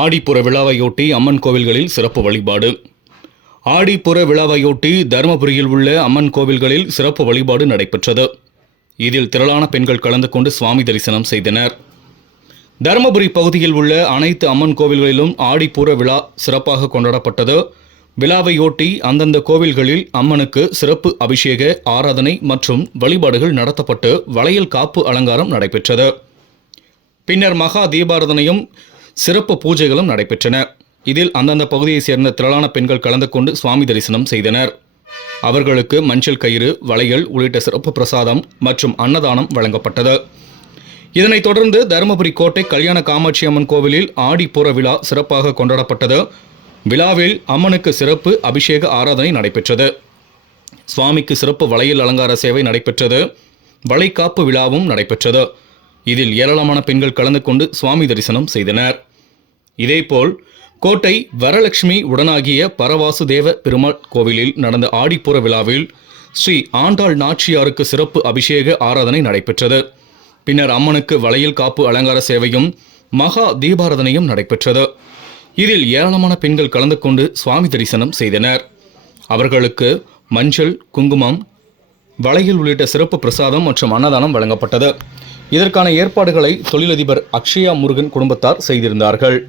ஆடிப்புற விழாவையொட்டி அம்மன் கோவில்களில் சிறப்பு வழிபாடு. ஆடிப்புற விழாவையொட்டி தருமபுரியில் உள்ள அம்மன் கோவில்களில் சிறப்பு வழிபாடு நடைபெற்றது. இதில் திரளான பெண்கள் கலந்து கொண்டு சுவாமி தரிசனம் செய்தனர். தருமபுரி பகுதியில் உள்ள அனைத்து அம்மன் கோவில்களிலும் ஆடிப்பூர விழா சிறப்பாக கொண்டாடப்பட்டது. விழாவையொட்டி அந்தந்த கோவில்களில் அம்மனுக்கு சிறப்பு அபிஷேக, ஆராதனை மற்றும் வழிபாடுகள் நடத்தப்பட்டு வளையல் காப்பு அலங்காரம் நடைபெற்றது. பின்னர் மகா தீபாராதனையும் சிறப்பு பூஜைகளும் நடைபெற்றன. இதில் அந்தந்த பகுதியைச் சேர்ந்த திரளான பெண்கள் கலந்து கொண்டு சுவாமி தரிசனம் செய்தனர். அவர்களுக்கு மஞ்சள் கயிறு, வளையல் உள்ளிட்ட சிறப்பு பிரசாதம் மற்றும் அன்னதானம் வழங்கப்பட்டது. இதனைத் தொடர்ந்து தருமபுரி கோட்டை கல்யாண காமாட்சி அம்மன் கோவிலில் ஆடிப்பூர விழா சிறப்பாக கொண்டாடப்பட்டது. விழாவில் அம்மனுக்கு சிறப்பு அபிஷேக ஆராதனை நடைபெற்றது. சுவாமிக்கு சிறப்பு வளையல் அலங்கார சேவை நடைபெற்றது. வளைகாப்பு விழாவும் நடைபெற்றது. இதில் ஏராளமான பெண்கள் கலந்து கொண்டு சுவாமி தரிசனம் செய்தனர். இதேபோல் கோட்டை வரலட்சுமி உடனாகிய பரவாசுதேவ பெருமாள் கோவிலில் நடந்த ஆடிப்பூர விழாவில் ஸ்ரீ ஆண்டாள் நாச்சியாருக்கு சிறப்பு அபிஷேக ஆராதனை நடைபெற்றது. பின்னர் அம்மனுக்கு வளையல் காப்பு அலங்கார சேவையும் மகா தீபாராதனையும் நடைபெற்றது. இதில் ஏராளமான பெண்கள் கலந்து கொண்டு சுவாமி தரிசனம் செய்தனர். அவர்களுக்கு மஞ்சள், குங்குமம், வளையல் உள்ளிட்ட சிறப்பு பிரசாதம் மற்றும் அன்னதானம் வழங்கப்பட்டது. இதற்கான ஏற்பாடுகளை தொழிலதிபர் அக்ஷயா முருகன் குடும்பத்தார் செய்திருந்தார்கள்.